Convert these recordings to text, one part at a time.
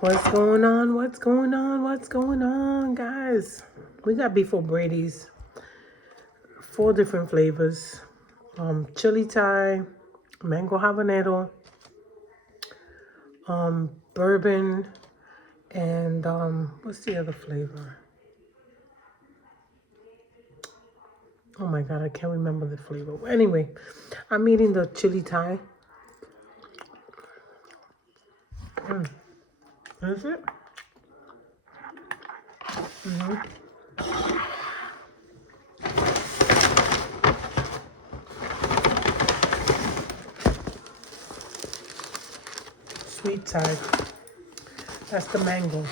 What's going on? What's going on? What's going on, guys? We got beef for Brady's. 4 different flavors. Chili Thai, mango habanero, bourbon, and what's the other flavor? Oh my god, I can't remember the flavor. Anyway, I'm eating the chili Thai. Is it? Sweet Thai. That's the mango.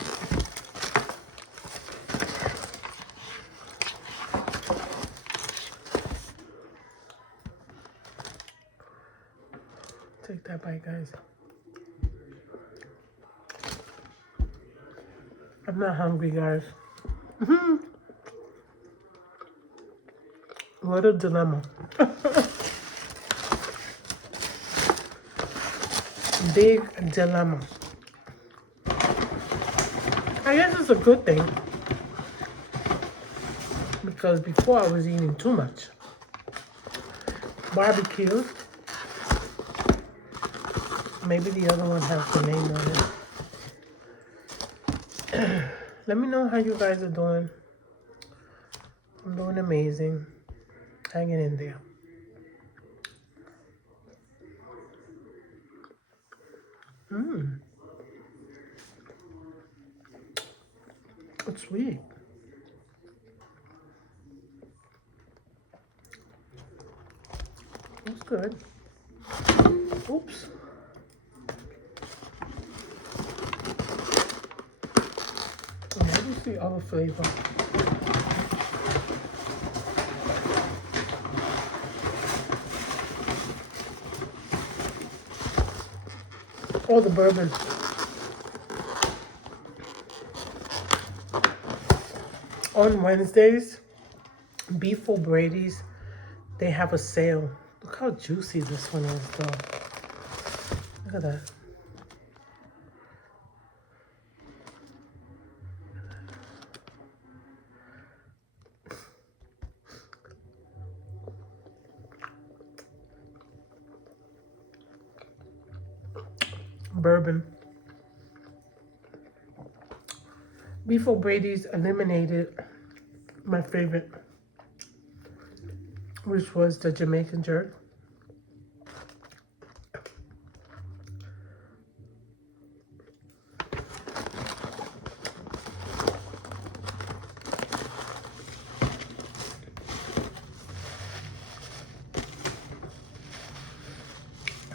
Take that bite, guys. I'm not hungry, guys. What a dilemma. Big dilemma. I guess it's a good thing. Because before I was eating too much. Barbecue. Maybe the other one has the name on it. Let me know how you guys are doing. I'm doing amazing. Hanging in there. It's sweet. It's good. Oops. What is the other flavor? Oh, the bourbon. On Wednesdays, beef for Brady's, they have a sale. Look how juicy this one is, though. Look at that. Bourbon. Beef Brady's eliminated my favorite, which was the Jamaican jerk.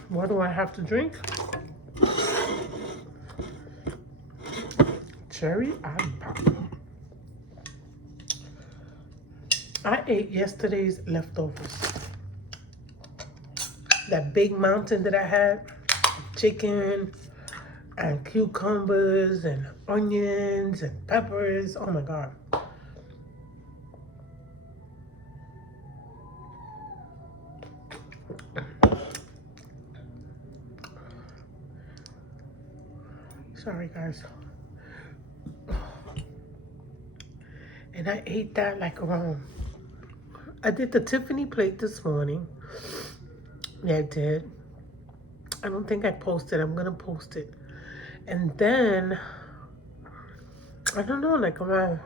What do I have to drink? Cherry pop. I ate yesterday's leftovers. That big mountain that I had, chicken and cucumbers and onions and peppers. Oh my god. Sorry, guys. And I ate that like around. I did the Tiffany plate this morning. Yeah, I did. I don't think I posted. I'm gonna post it. And then, I don't know, like around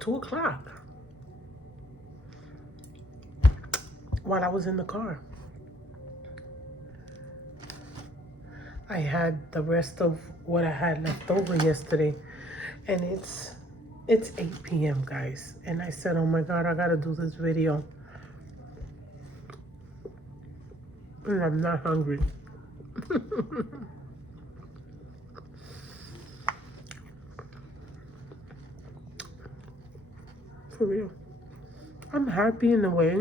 2 o'clock, while I was in the car, I had the rest of what I had left over yesterday. And it's 8 p.m. guys. And I said, oh my god, I gotta do this video. And I'm not hungry. For real. I'm happy in a way,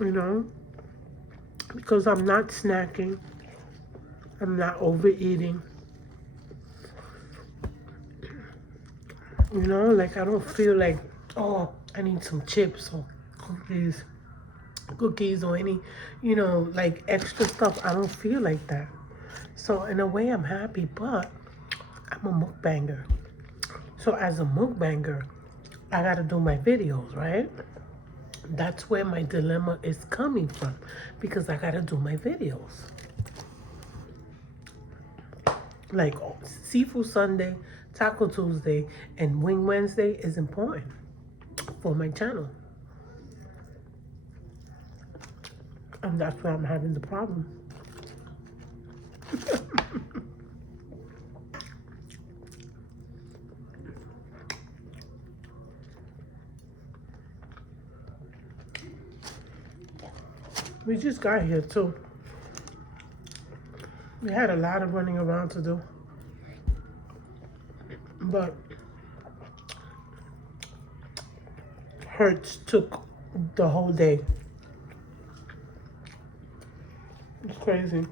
you know, because I'm not snacking. I'm not overeating. You know, like I don't feel like, oh, I need some chips or cookies. cookies or any, you know, like extra stuff. I don't feel like that. So in a way, I'm happy, but I'm a mukbanger. So as a mukbanger, I gotta do my videos, right? That's where my dilemma is coming from because I gotta do my videos. Like Seafood Sunday, Taco Tuesday, and Wing Wednesday is important for my channel. And that's where I'm having the problem. We just got here too. We had a lot of running around to do. But Hertz took the whole day. It's crazy.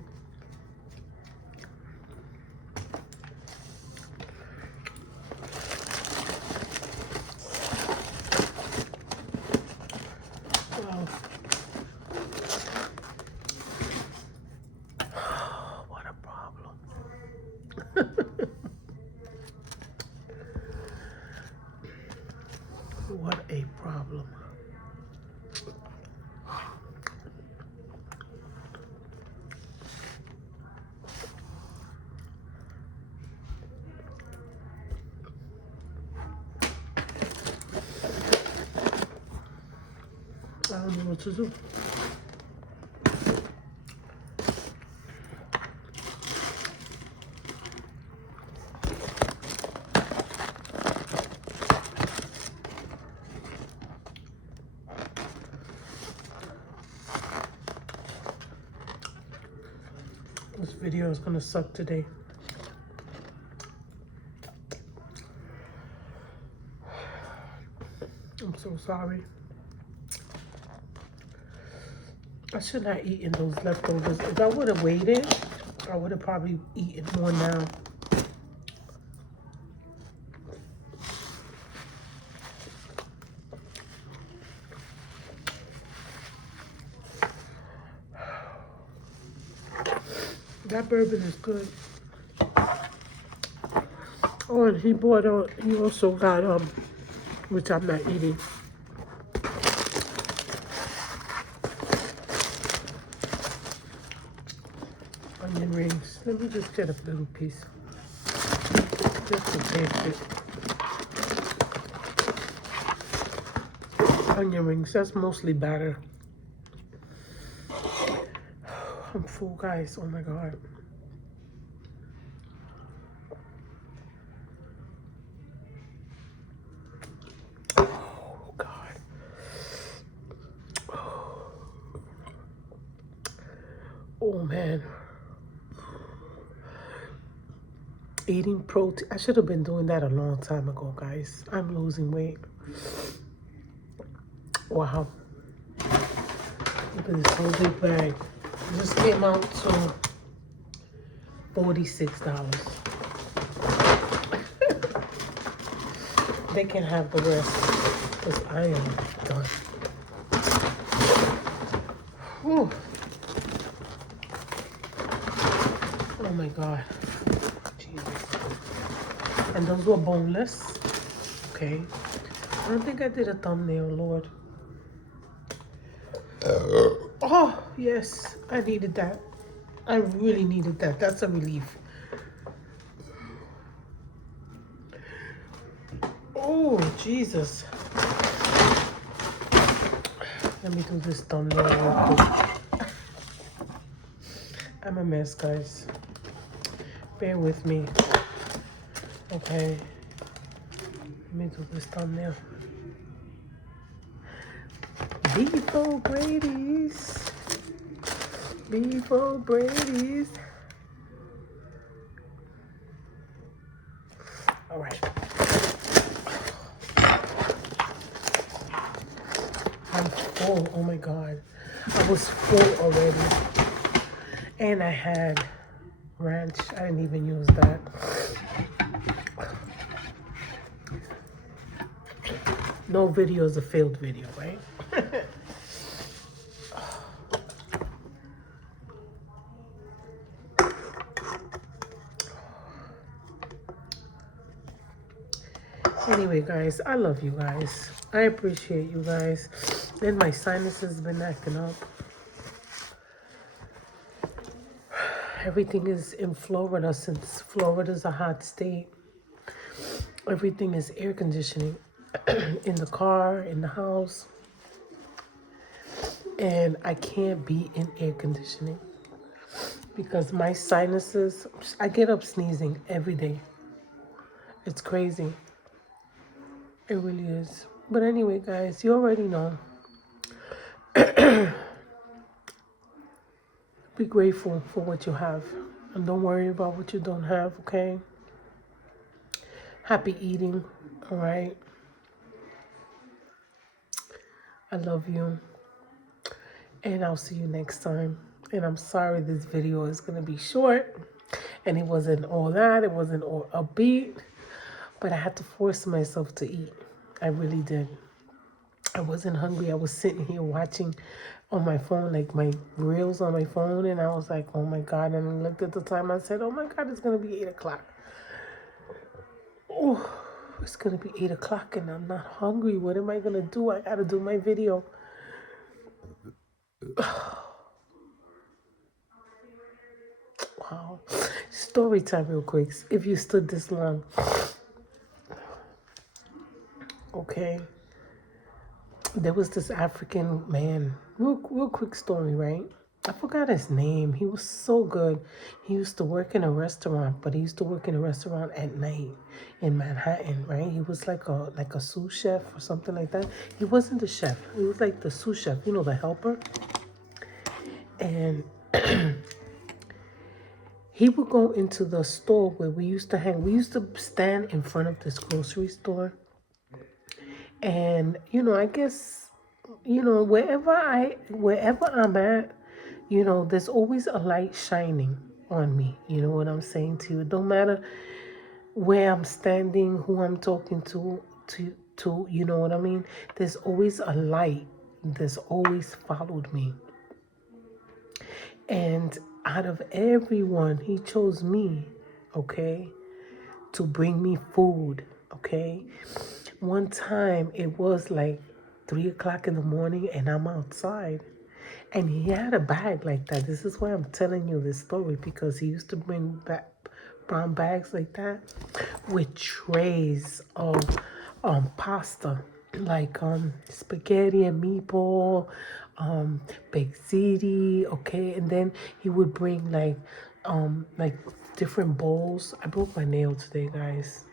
Wow. What a problem. What a problem. I don't know what to do. This video is gonna suck today. I'm so sorry. I should not eaten those leftovers. If I would have waited, I would have probably eaten more now. That bourbon is good. Oh, and he bought he also got which I'm not eating. Onion rings. Let me just get a little piece. Just to taste it. Onion rings, that's mostly batter. I'm full, guys. Oh my God. Oh God. Oh man. Eating protein. I should have been doing that a long time ago, guys. I'm losing weight. Wow. Look at this whole big bag. It just came out to $46. They can have the rest because I am done. Whew. Oh my God. Jesus. And those were boneless. Okay. I don't think I did a thumbnail, Lord. Oh, yes. I needed that. I really needed that. That's a relief. Oh, Jesus. Let me do this thumbnail real quick. I'm a mess, guys. Bear with me. Okay. Let me do this thumbnail. Before Brady's. Before Brady's. All right. I'm full. Oh my God. I was full already. And I had ranch. I didn't even use that. No video is a failed video, right? Anyway, guys, I love you guys. I appreciate you guys. Then my sinuses been acting up. Everything is in Florida since Florida's a hot state. Everything is air conditioning in the car, in the house. And I can't be in air conditioning because my sinuses, I get up sneezing every day. It's crazy. It really is. But anyway, guys, you already know. Be grateful for what you have. And don't worry about what you don't have, okay? Happy eating, all right? I love you. And I'll see you next time. And I'm sorry this video is going to be short. And it wasn't all that. It wasn't all upbeat. But I had to force myself to eat. I really did. I wasn't hungry. I was sitting here watching on my phone, like my reels on my phone. And I was like, oh my God. And I looked at the time. I said, oh my God, it's going to be 8 o'clock. Oh, it's going to be 8 o'clock and I'm not hungry. What am I going to do? I got to do my video. Wow. Story time real quick. If you stood this long. Okay. There was this African man. Real quick story, right? I forgot his name. He was so good. He used to work in a restaurant, but he used to work in a restaurant at night in Manhattan, right? He was like a sous chef or something like that. He wasn't the chef. He was like the sous chef, you know, the helper. And he would go into the store where we used to hang. We used to stand in front of this grocery store. And, you know, I guess, you know, wherever I'm at, you know, there's always a light shining on me. You know what I'm saying to you? It don't matter where I'm standing, who I'm talking to, you know what I mean? There's always a light that's always followed me. And out of everyone, he chose me, okay, to bring me food, okay? One time it was like 3 o'clock in the morning and I'm outside. And he had a bag like that. This is why I'm telling you this story, because he used to bring back brown bags like that with trays of pasta, like spaghetti and meatball, baked ziti, okay, and then he would bring like different bowls. I broke my nail today, guys.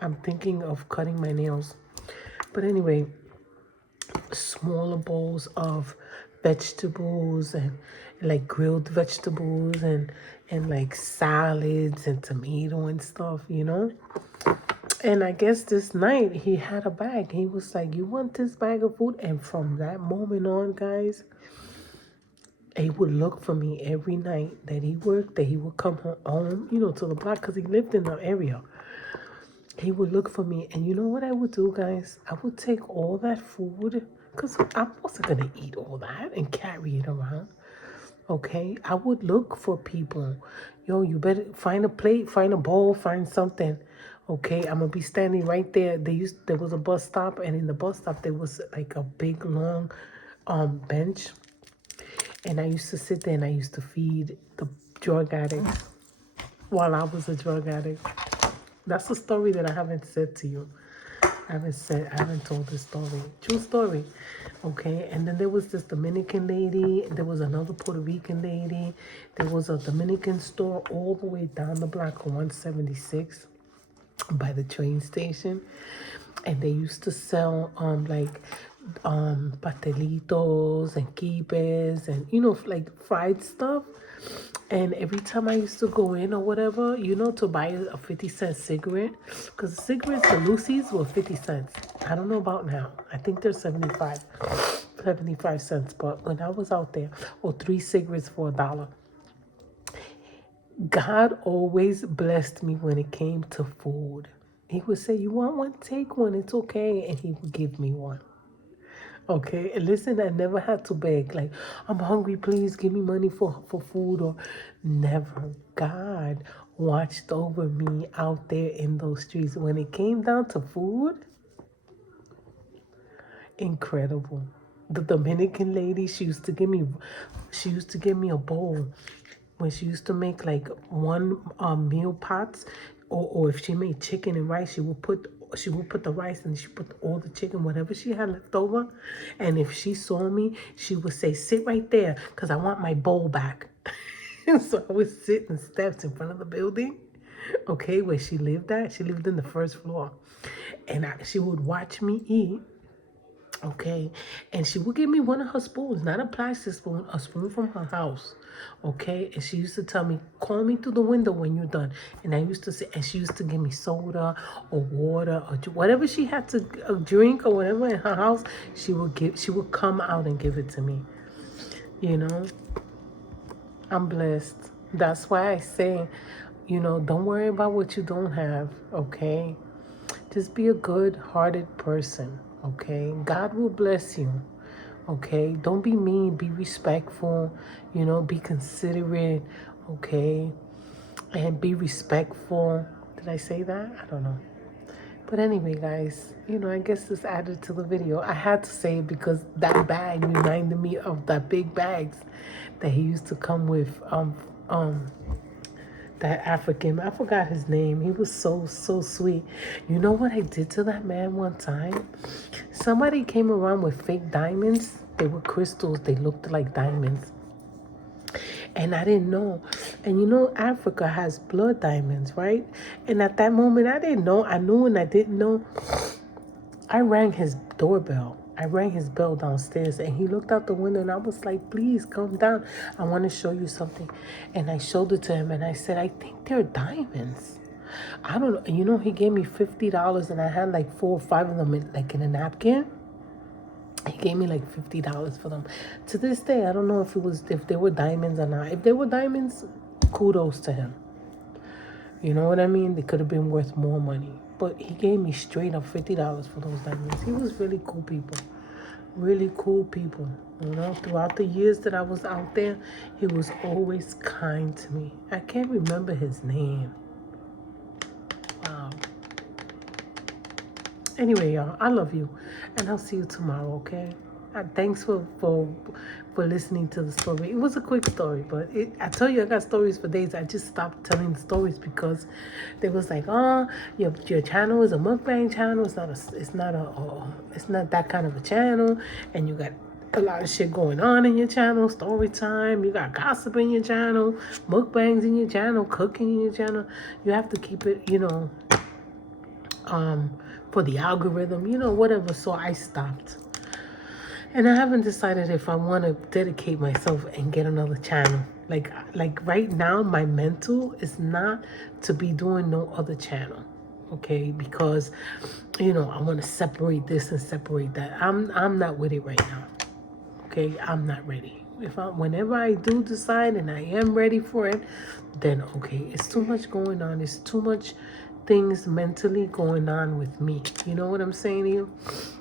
I'm thinking of cutting my nails, but anyway, smaller bowls of vegetables and like grilled vegetables and like salads and tomato and stuff, you know. And I guess this night he had a bag. He was like, you want this bag of food? And from that moment on, guys, he would look for me every night that he worked, that he would come home, you know, to the block, because he lived in the area. He would look for me, and you know what I would do, guys? I would take all that food, because I wasn't going to eat all that and carry it around, okay? I would look for people. Yo, you better find a plate, find a bowl, find something, okay? I'm going to be standing right there. There was a bus stop, and in the bus stop, there was like a big, long bench. And I used to sit there and I used to feed the drug addicts while I was a drug addict. That's a story that I haven't said to you. I haven't told this story. True story. Okay. And then there was this Dominican lady. There was another Puerto Rican lady. There was a Dominican store all the way down the block on 176 by the train station. And they used to sell pastelitos and quipes and, you know, like fried stuff. And every time I used to go in or whatever, you know, to buy a 50-cent cigarette, because the cigarettes, the Lucy's, were 50 cents. I don't know about now. I think they're 75 cents. But when I was out there, or 3 cigarettes for $1. God always blessed me when it came to food. He would say, you want one? Take one. It's okay. And he would give me one. Okay, and listen, I never had to beg, like, I'm hungry, please give me money for food, or never. God watched over me out there in those streets. When it came down to food, incredible. The Dominican lady, she used to give me a bowl when she used to make like one meal pots, or if she made chicken and rice, she would put the rice and she put all the chicken, whatever she had left over. And if she saw me, she would say, sit right there, because I want my bowl back. So I would sit in steps in front of the building, okay, where she lived at. She lived in the first floor. And she would watch me eat. Okay, and she would give me one of her spoons, not a plastic spoon, a spoon from her house. Okay, and she used to tell me, call me through the window when you're done. And I used to say, and she used to give me soda or water or whatever she had to drink or whatever in her house. She would come out and give it to me. You know, I'm blessed. That's why I say, don't worry about what you don't have. Okay, just be a good-hearted person, okay? God will bless you, okay? Don't be mean, be respectful, be considerate, okay? And be respectful. Did I say that? I don't know. But anyway, guys, I guess this added to the video. I had to say it because that bag reminded me of that big bags that he used to come with, that African, I forgot his name. He was so sweet. You know what I did to that man one time? Somebody came around with fake diamonds. They were crystals. They looked like diamonds. And I didn't know. And Africa has blood diamonds, right? And at that moment, I didn't know. I knew and I didn't know. I rang his doorbell. I rang his bell downstairs, and he looked out the window, and I was like, please come down. I want to show you something. And I showed it to him, and I said, I think they're diamonds. I don't know. He gave me $50, and I had like 4 or 5 of them in a napkin. He gave me like $50 for them. To this day, I don't know if they were diamonds or not. If they were diamonds, kudos to him. You know what I mean? They could have been worth more money. But he gave me straight up $50 for those diamonds. He was really cool people. Really cool people. Throughout the years that I was out there, he was always kind to me. I can't remember his name. Wow. Anyway, y'all, I love you. And I'll see you tomorrow, okay? Thanks for listening to the story. It was a quick story, but I tell you, I got stories for days. I just stopped telling the stories because they was like, oh, your channel is a mukbang channel. It's not that kind of a channel, and you got a lot of shit going on in your channel. Story time. You got gossip in your channel, mukbangs in your channel, cooking in your channel. You have to keep it, for the algorithm, whatever. So I stopped. And I haven't decided if I want to dedicate myself and get another channel. Like right now, my mental is not to be doing no other channel, okay? Because, I want to separate this and separate that. I'm not with it right now, okay? I'm not ready. Whenever I do decide and I am ready for it, then okay. It's too much going on. It's too much things mentally going on with me. You know what I'm saying to you?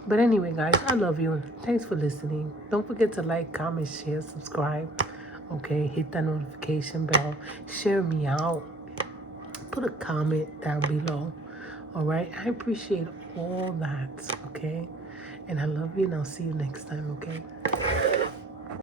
But anyway, guys, I love you. Thanks for listening. Don't forget to like, comment, share, subscribe. Okay, hit that notification bell. Share me out. Put a comment down below. All right? I appreciate all that. Okay? And I love you, and I'll see you next time. Okay?